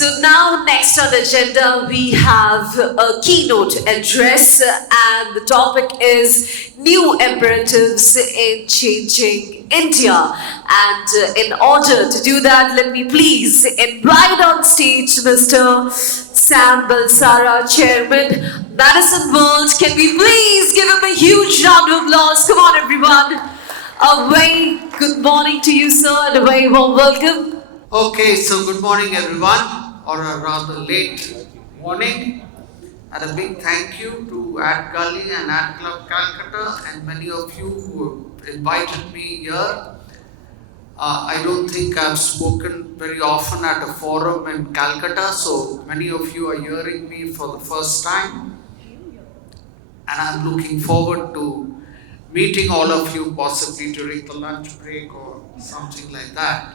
So now next on the agenda we have a keynote address and the topic is new imperatives in changing India. And in order to do that, let me please invite on stage Mr. Sam Balsara, Chairman, Madison World. Can we please give him a huge round of applause? Come on everyone. A very good morning to you, sir, and a very warm welcome. Okay, so good morning everyone, or a rather late morning, and a big thank you to Adgully and Adgully Calcutta and many of you who invited me here. I don't think I've spoken very often at a forum in Calcutta, so many of you are hearing me for the first time, and I'm looking forward to meeting all of you possibly during the lunch break or something like that.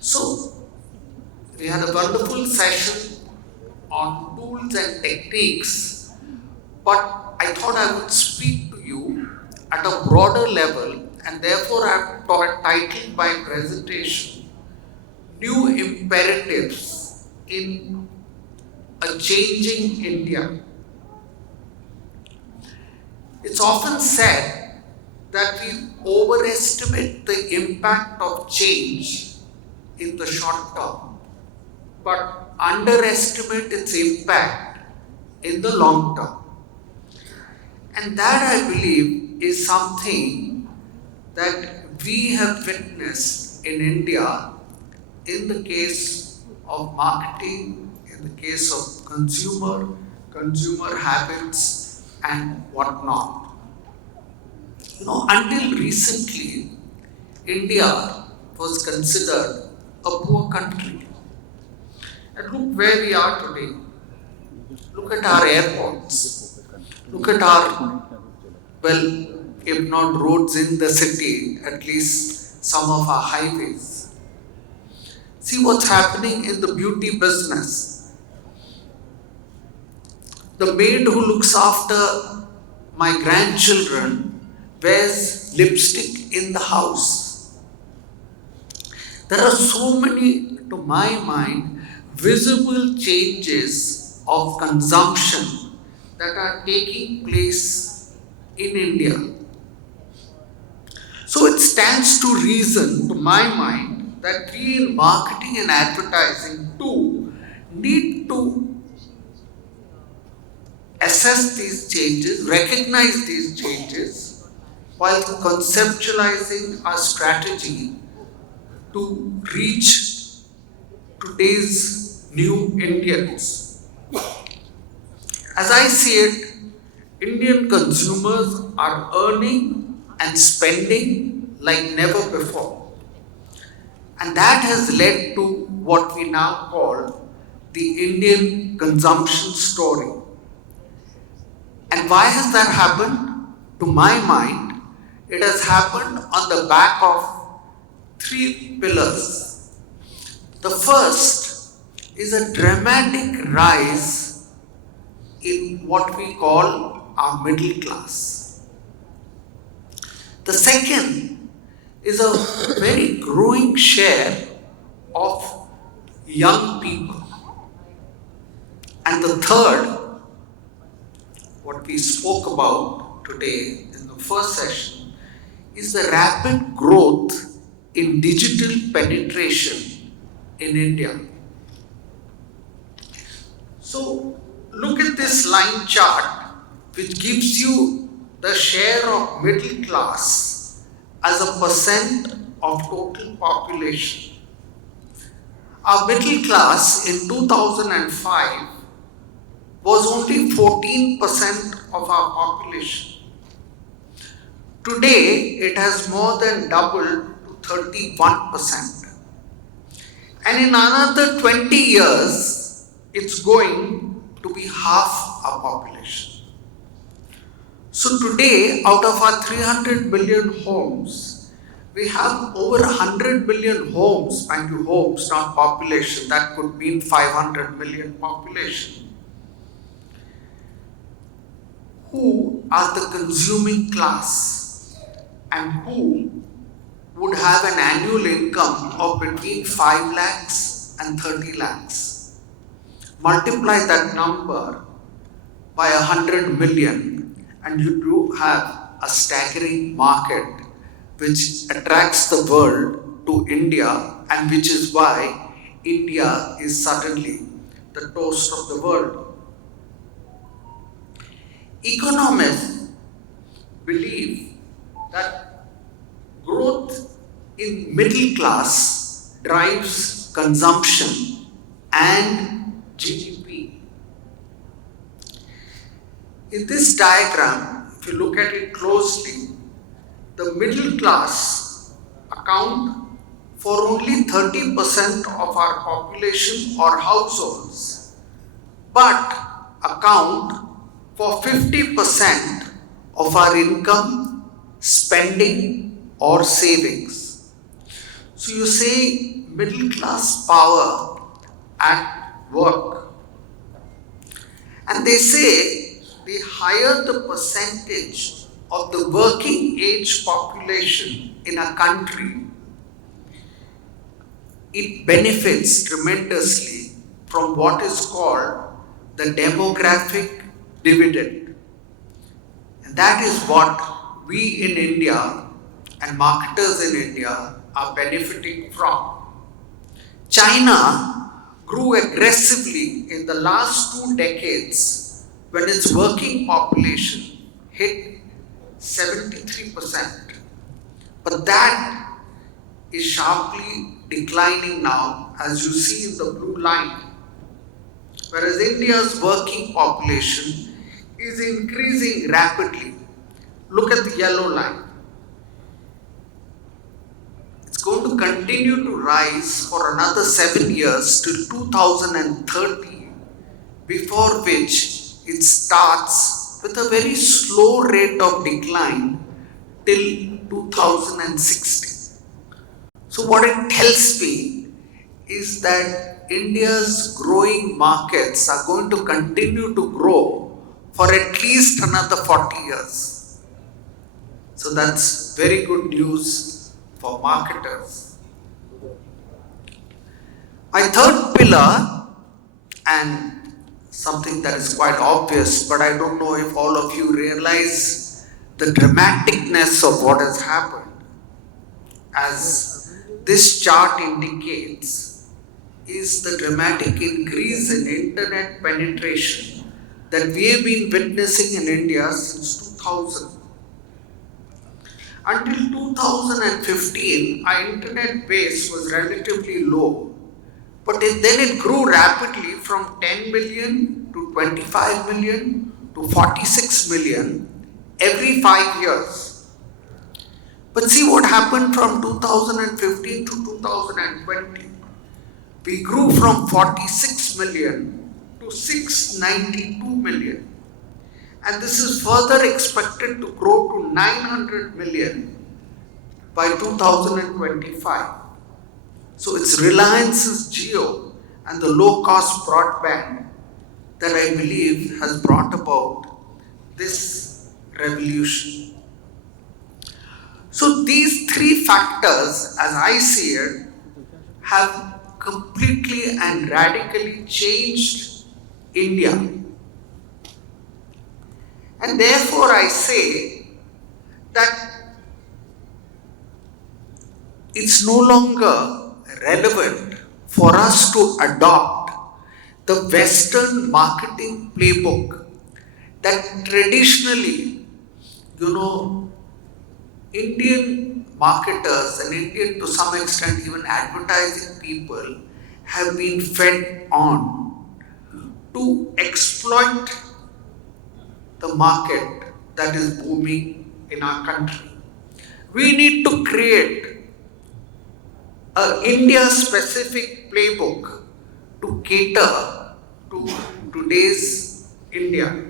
So, we had a wonderful session on tools and techniques, but I thought I would speak to you at a broader level, and therefore I have titled my presentation New Imperatives in a Changing India. It's often said that we overestimate the impact of change in the short term, but underestimate its impact in the long term. And that, I believe, is something that we have witnessed in India in the case of marketing, in the case of consumer habits and whatnot. Until recently, India was considered a poor country. And look where we are today. Look at our airports. Look at our, well, if not roads in the city, at least some of our highways. See what's happening in the beauty business. The maid who looks after my grandchildren wears lipstick in the house. There are so many, to my mind, visible changes of consumption that are taking place in India. So it stands to reason, to my mind, that we in marketing and advertising too need to assess these changes, recognize these changes, while conceptualizing our strategy to reach today's new Indians. As I see it, Indian consumers are earning and spending like never before. And that has led to what we now call the Indian consumption story. And why has that happened? To my mind, it has happened on the back of three pillars. The first is a dramatic rise in what we call our middle class. The second is a very growing share of young people. And the third, what we spoke about today in the first session, is the rapid growth in digital penetration in India. So look at this line chart, which gives you the share of middle class as a percent of total population. Our middle class in 2005 was only 14% of our population. Today, it has more than doubled 31%. And in another 20 years, it's going to be half our population. So today, out of our 300 million homes, we have over 100 million homes, mind you, homes, not population. That could mean 500 million population, who are the consuming class and who would have an annual income of between 5 lakhs and 30 lakhs. Multiply that number by 100 million and you do have a staggering market which attracts the world to India, and which is why India is suddenly the toast of the world. Economists believe that growth in middle class drives consumption and GDP. In this diagram, if you look at it closely, the middle class account for only 30% of our population or households, but account for 50% of our income, spending or savings. So you say middle class power at work. And they say the higher the percentage of the working age population in a country, it benefits tremendously from what is called the demographic dividend. And that is what we in India and marketers in India are benefiting from. China grew aggressively in the last 2 decades when its working population hit 73%. But that is sharply declining now, as you see in the blue line. Whereas India's working population is increasing rapidly. Look at the yellow line. It's going to continue to rise for another 7 years till 2030, before which it starts with a very slow rate of decline till 2060. So what it tells me is that India's growing markets are going to continue to grow for at least another 40 years. So that's very good news for marketers. My third pillar, and something that is quite obvious, but I don't know if all of you realize the dramaticness of what has happened. As this chart indicates, is the dramatic increase in internet penetration that we have been witnessing in India since 2000. Until 2015, our internet base was relatively low, but then it grew rapidly from 10 million to 25 million to 46 million every 5 years. But see what happened from 2015 to 2020. We grew from 46 million to 692 million. And this is further expected to grow to 900 million by 2025. So it's Reliance's Jio and the low-cost broadband that I believe has brought about this revolution. So these 3 factors, as I see it, have completely and radically changed India. And therefore I say that it's no longer relevant for us to adopt the Western marketing playbook that traditionally, Indian marketers and Indian, to some extent, even advertising people have been fed on to exploit the market that is booming in our country. We need to create an India-specific playbook to cater to today's India.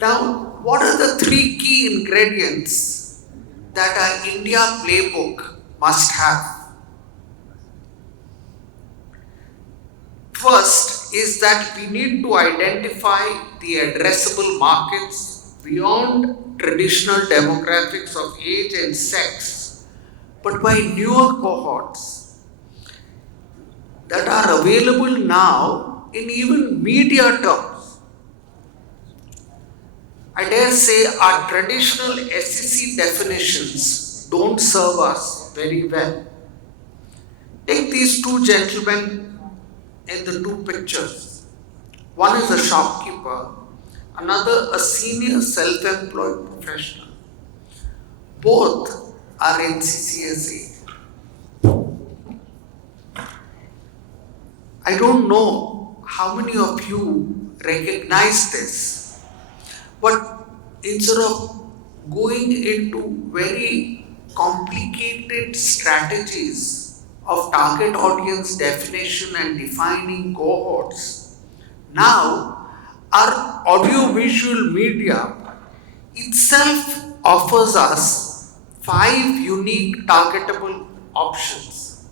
Now, what are the 3 key ingredients that our India playbook must have? First is that we need to identify the addressable markets beyond traditional demographics of age and sex, but by newer cohorts. that are available now in even media terms. I dare say our traditional SEC definitions don't serve us very well. Take these two gentlemen in the two pictures. One is a shopkeeper, another a senior self-employed professional. Both are NCCSA. I don't know how many of you recognize this, but instead of going into very complicated strategies of target audience definition and defining cohorts, now our audiovisual media itself offers us 5 unique targetable options.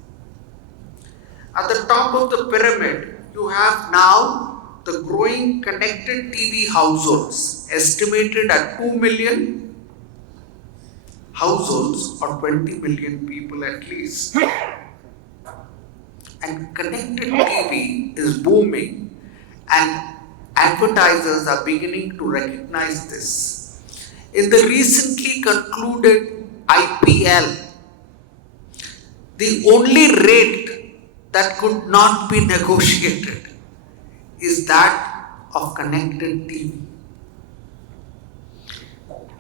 At the top of the pyramid, you have now the growing connected TV households, estimated at 2 million households or 20 million people at least. And connected TV is booming, and advertisers are beginning to recognize this. In the recently concluded IPL, the only rate that could not be negotiated is that of connected TV.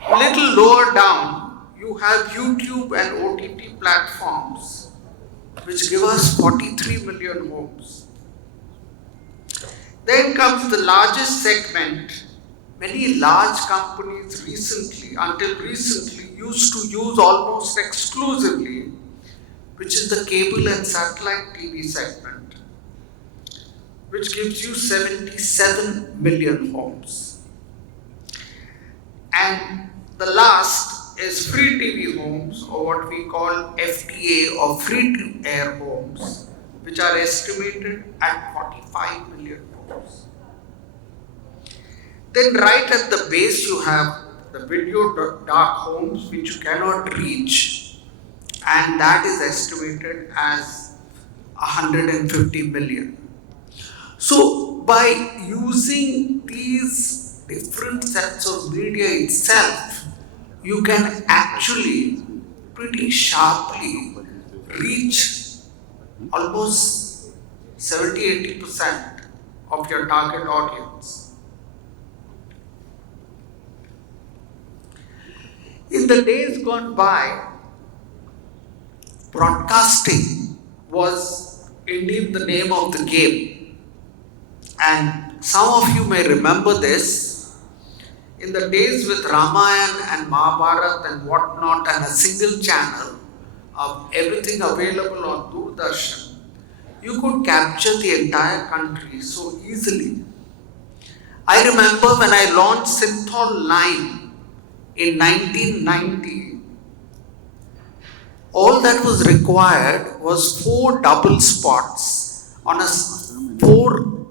A little lower down, you have YouTube and OTT platforms, which give us 43 million homes. Then comes the largest segment. Many large companies until recently, used to use almost exclusively, which is the cable and satellite TV segment, which gives you 77 million homes. And the last is free TV homes, or what we call FTA, or free to air homes, which are estimated at 45 million homes. Then right at the base you have the video dark homes, which you cannot reach, and that is estimated as 150 million. So by using these different sets of media itself, you can actually pretty sharply reach almost 70-80% of your target audience. In the days gone by, broadcasting was indeed the name of the game. And some of you may remember this. In the days with Ramayana and Mahabharata and whatnot, and a single channel of everything available on Doordarshan, you could capture the entire country so easily. I remember when I launched Synthol 9 in 1990, all that was required was 4 double spots on 4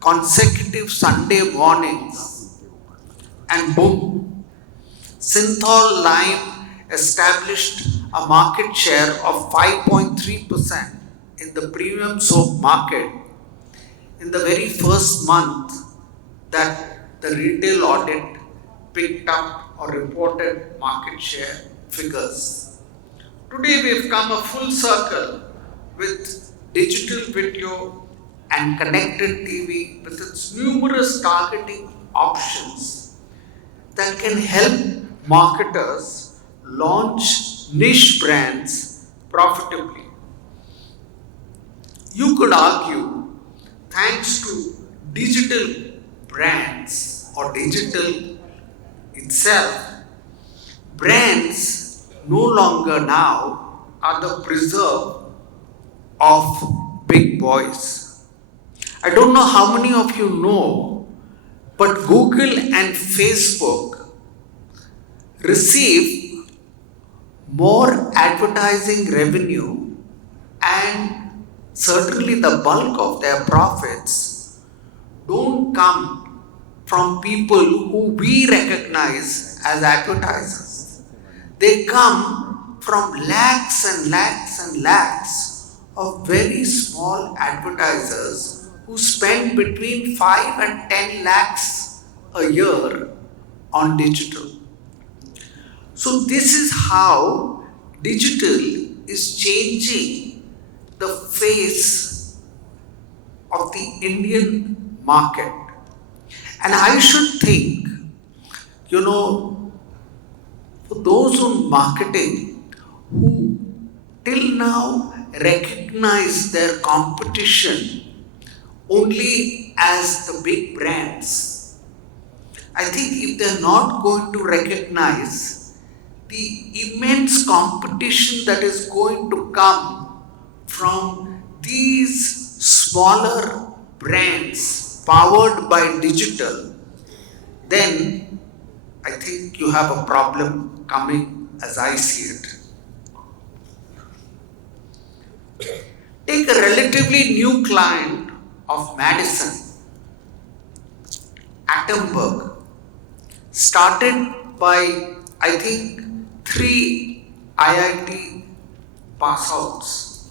consecutive Sunday mornings, and boom, Synthol Lime established a market share of 5.3% in the premium soap market in the very first month that the retail audit picked up or reported market share figures. Today we've come a full circle with digital video and connected TV with its numerous targeting options that can help marketers launch niche brands profitably. You could argue, thanks to digital brands or digital itself, brands no longer now are the preserve of big boys. I don't know how many of you know, but Google and Facebook receive more advertising revenue, and certainly the bulk of their profits don't come from people who we recognize as advertisers. They come from lakhs and lakhs and lakhs of very small advertisers who spend between 5 and 10 lakhs a year on digital. So this is how digital is changing the face of the Indian market. And I should think, for those in marketing who till now recognize their competition only as the big brands, I think if they're not going to recognize the immense competition that is going to come from these smaller brands powered by digital, then I think you have a problem coming as I see it. Take a relatively new client of Madison, Attenborough, started by, I think, 3 IIT pass-outs.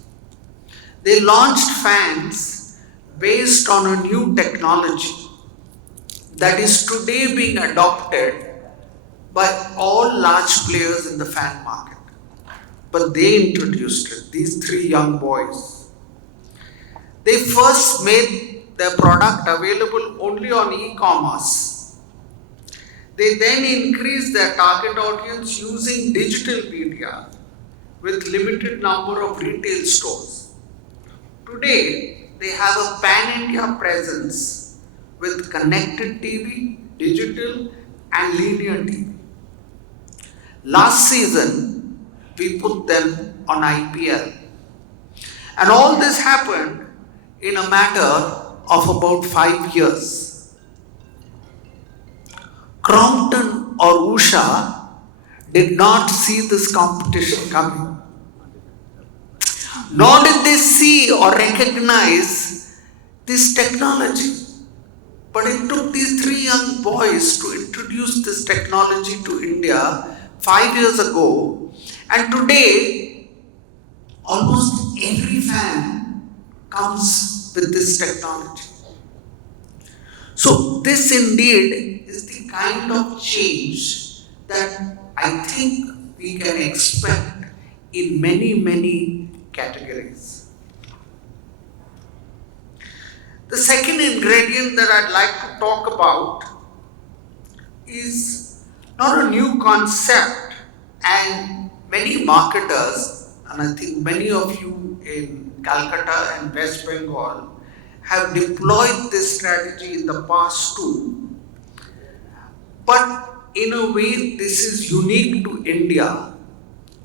They launched fans based on a new technology that is today being adopted by all large players in the fan market. But they introduced it, these 3 young boys. They first made their product available only on e-commerce. They then increased their target audience using digital media with limited number of retail stores. Today, they have a pan-India presence with connected TV, digital and linear TV. Last season, we put them on IPL. And all this happened in a matter of about 5 years. Crompton or Usha did not see this competition coming. Nor did they see or recognize this technology. But it took these 3 young boys to introduce this technology to India 5 years ago. And today, almost every fan comes with this technology. So this indeed is the kind of change that I think we can expect in many, many categories. The second ingredient that I'd like to talk about is not a new concept, and many marketers, and I think many of you in Calcutta and West Bengal have deployed this strategy in the past too. But in a way, this is unique to India,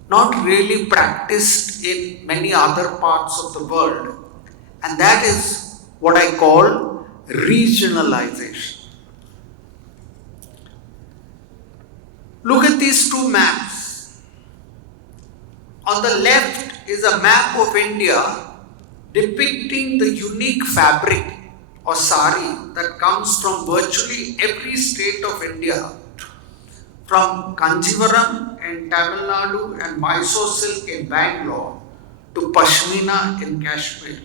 not really practiced in many other parts of the world, and that is what I call regionalization. Look at these 2 maps. On the left is a map of India depicting the unique fabric or sari that comes from virtually every state of India, from Kanjivaram in Tamil Nadu and Mysore silk in Bangalore to Pashmina in Kashmir.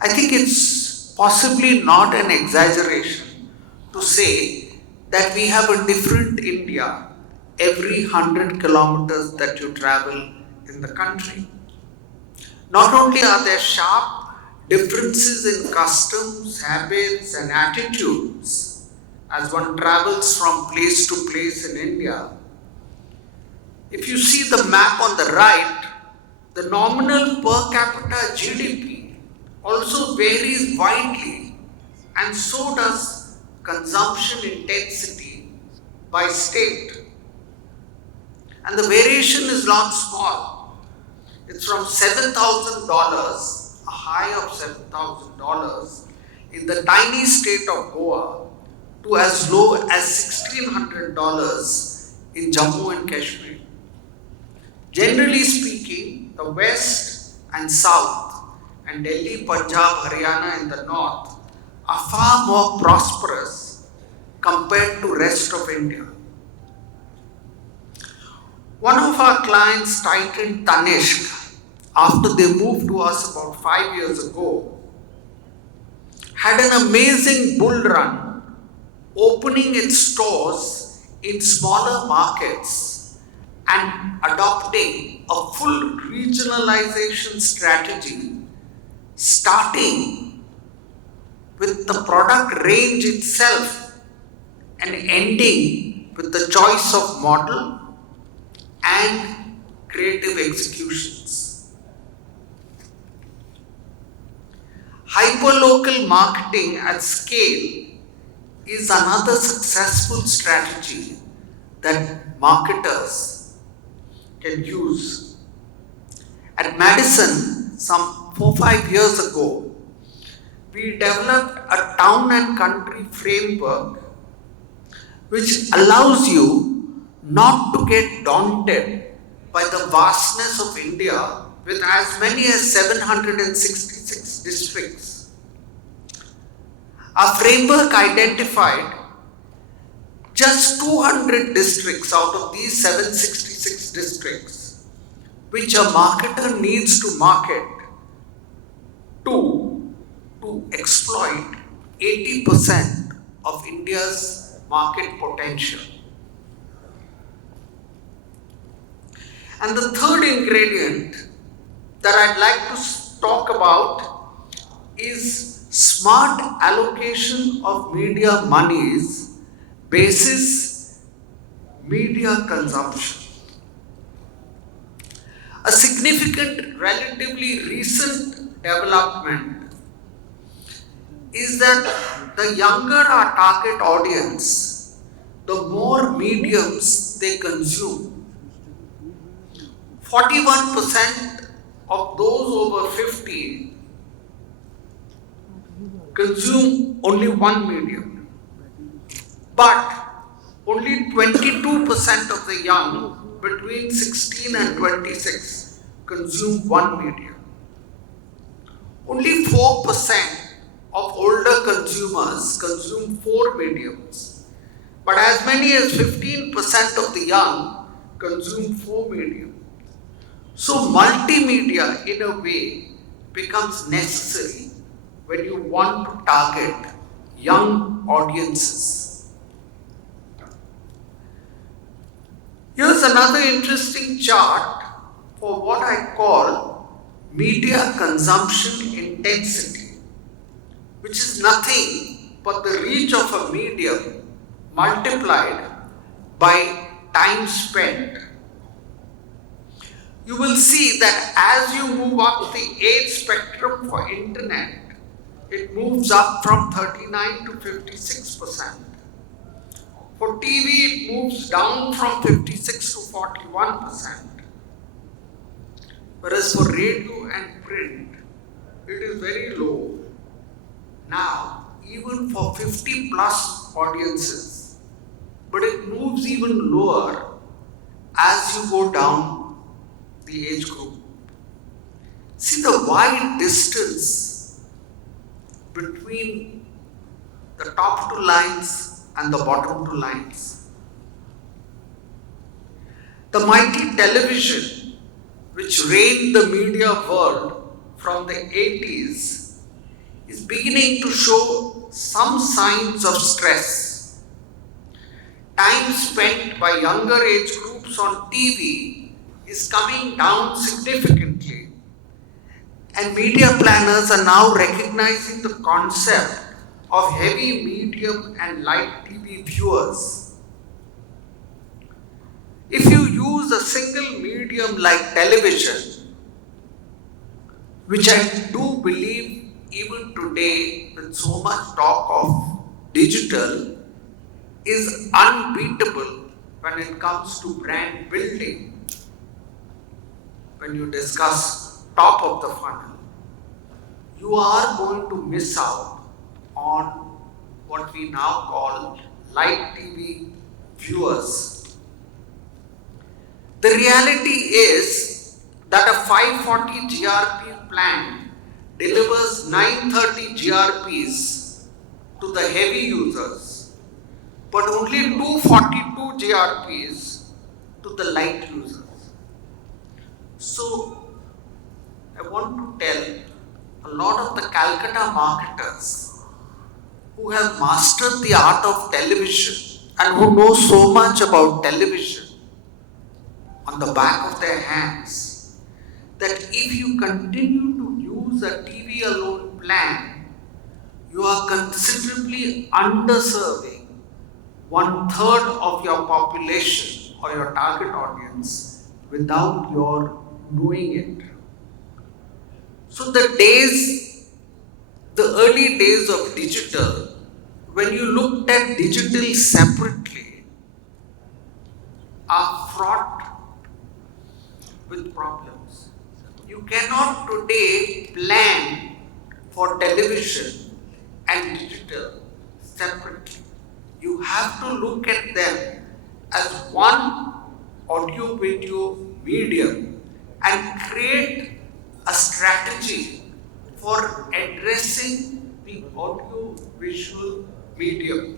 I think it's possibly not an exaggeration to say that we have a different India every 100 kilometers that you travel in the country. Not only are there sharp differences in customs, habits and attitudes as one travels from place to place in India, if you see the map on the right, the nominal per capita GDP also varies widely, and so does consumption intensity by state. And the variation is not small. It's from $7,000, a high of $7,000 in the tiny state of Goa, to as low as $1,600 in Jammu and Kashmir. Generally speaking, the West and South and Delhi, Punjab, Haryana in the North are far more prosperous compared to rest of India. One of our clients titled Tanishq, after they moved to us about 5 years ago, had an amazing bull run, opening its stores in smaller markets and adopting a full regionalization strategy, starting with the product range itself and ending with the choice of model and creative executions. Hyperlocal marketing at scale is another successful strategy that marketers can use. At Madison, some 4-5 years ago, we developed a town and country framework which allows you not to get daunted by the vastness of India with as many as 766 districts. Our framework identified just 200 districts out of these 766 districts which a marketer needs to market to exploit 80% of India's market potential. And the third ingredient that I'd like to talk about is smart allocation of media monies basis media consumption. A significant, relatively recent development is that the younger our target audience, the more mediums they consume. 41% of those over 50 consume only one medium, but only 22% of the young between 16 and 26 consume one medium. Only 4% of older consumers consume 4 mediums, but as many as 15% of the young consume 4 mediums. So multimedia in a way becomes necessary when you want to target young audiences. Here's another interesting chart for what I call media consumption intensity, which is nothing but the reach of a medium multiplied by time spent. You will see that as you move up the age spectrum for internet, it moves up from 39 to 56%. For TV, it moves down from 56 to 41%. Whereas for radio and print, it is very low. Now, even for 50 plus audiences, but it moves even lower as you go down the age group. See the wide distance between the top 2 lines and the bottom 2 lines. The mighty television, which reigned the media world from the 80s, is beginning to show some signs of stress. Time spent by younger age groups on TV is coming down significantly, and media planners are now recognizing the concept of heavy, medium and light TV viewers. If you use a single medium like television, which I do believe even today with so much talk of digital is unbeatable when it comes to brand building, when you discuss top of the funnel, you are going to miss out on what we now call light TV viewers. The reality is that a 540 GRP plan delivers 930 GRPs to the heavy users, but only 242 GRPs to the light users. So, I want to tell a lot of the Calcutta marketers who have mastered the art of television and who know so much about television on the back of their hands, that if you continue to use a TV alone plan, you are considerably underserving 1/3 of your population or your target audience without your knowing it. So the early days of digital, when you looked at digital separately, are fraught with problems. You cannot today plan for television and digital separately. You have to look at them as one audio-video medium and create a strategy for addressing the audio-visual medium.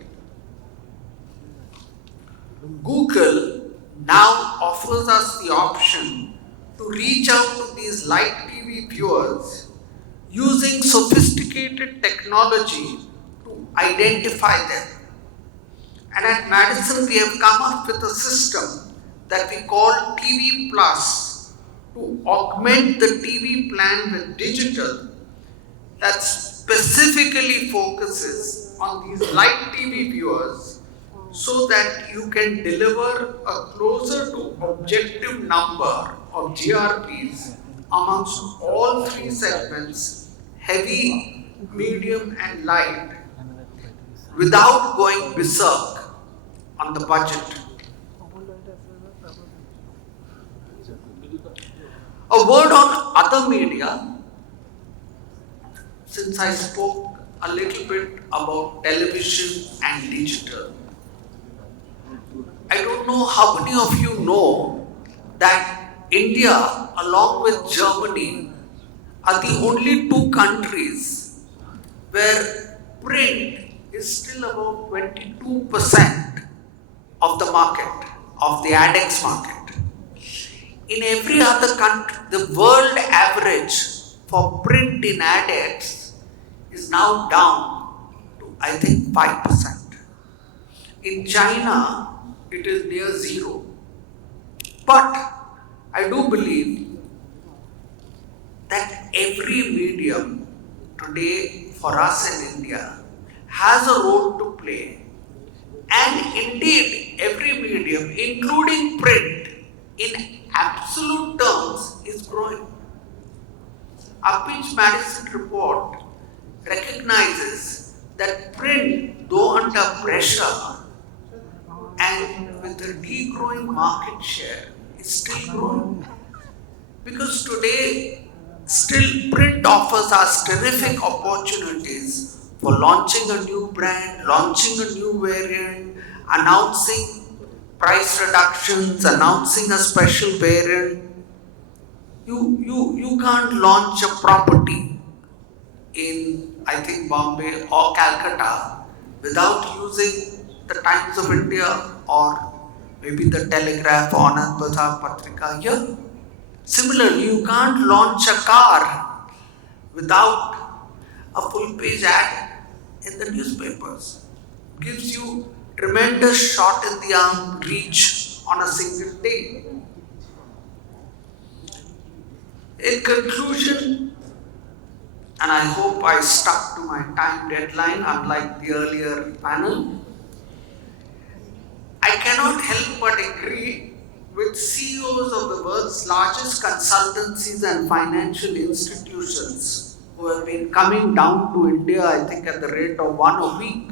Google now offers us the option to reach out to these live TV viewers using sophisticated technology to identify them. And at Madison, we have come up with a system that we call TV Plus to augment the TV plan with digital that specifically focuses on these live TV viewers so that you can deliver a closer to objective number of GRPs amongst all three segments, heavy, medium and light, without going berserk on the budget. A word on other media, since I spoke a little bit about television and digital. I don't know how many of you know that India, along with Germany, are the only two countries where print is still about 22% of the market, of the ADEX market. In every other country, the world average for print in ADEX is now down to, I think, 5%. In China, it is near zero. But I do believe that every medium today for us in India has a role to play. And indeed, every medium, including print, in absolute terms, is growing. Our Pitch Madison report recognizes that print, though under pressure and with a degrowing market share, is still growing. Because today, still print offers us terrific opportunities for launching a new brand, launching a new variant, announcing price reductions, announcing a special variant. You can't launch a property in, I think, Bombay or Calcutta without using the Times of India or maybe the Telegraph or Anand Bazar Patrika here. Similarly, you can't launch a car without a full-page ad in the newspapers. Gives you tremendous shot in the arm reach on a single day. In conclusion, and I hope I stuck to my time deadline, unlike the earlier panel, I cannot help but agree with CEOs of the world's largest consultancies and financial institutions who have been coming down to India, I think, at the rate of one a week.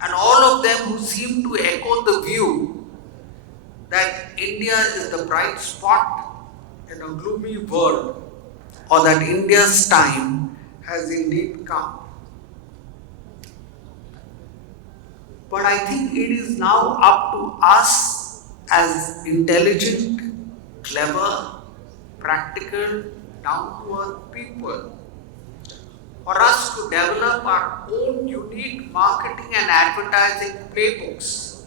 And all of them who seem to echo the view that India is the bright spot in a gloomy world, or that India's time has indeed come. But I think it is now up to us as intelligent, clever, practical, down-to-earth people for us to develop our own unique marketing and advertising playbooks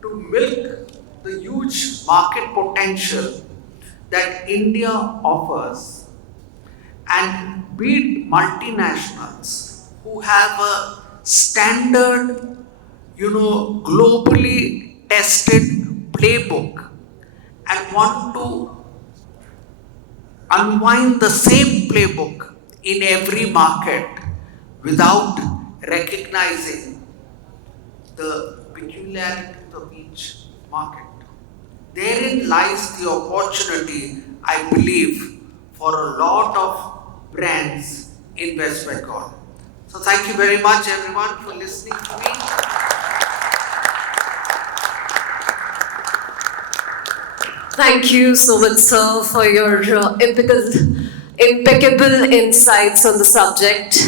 to milk the huge market potential that India offers and beat multinationals who have a standard, globally tested playbook and want to unwind the same playbook in every market without recognizing the peculiarities of each market. Therein lies the opportunity, I believe, for a lot of brands in West Bengal. So thank you very much everyone for listening to me. Thank you so much, sir, for your impeccable insights on the subject.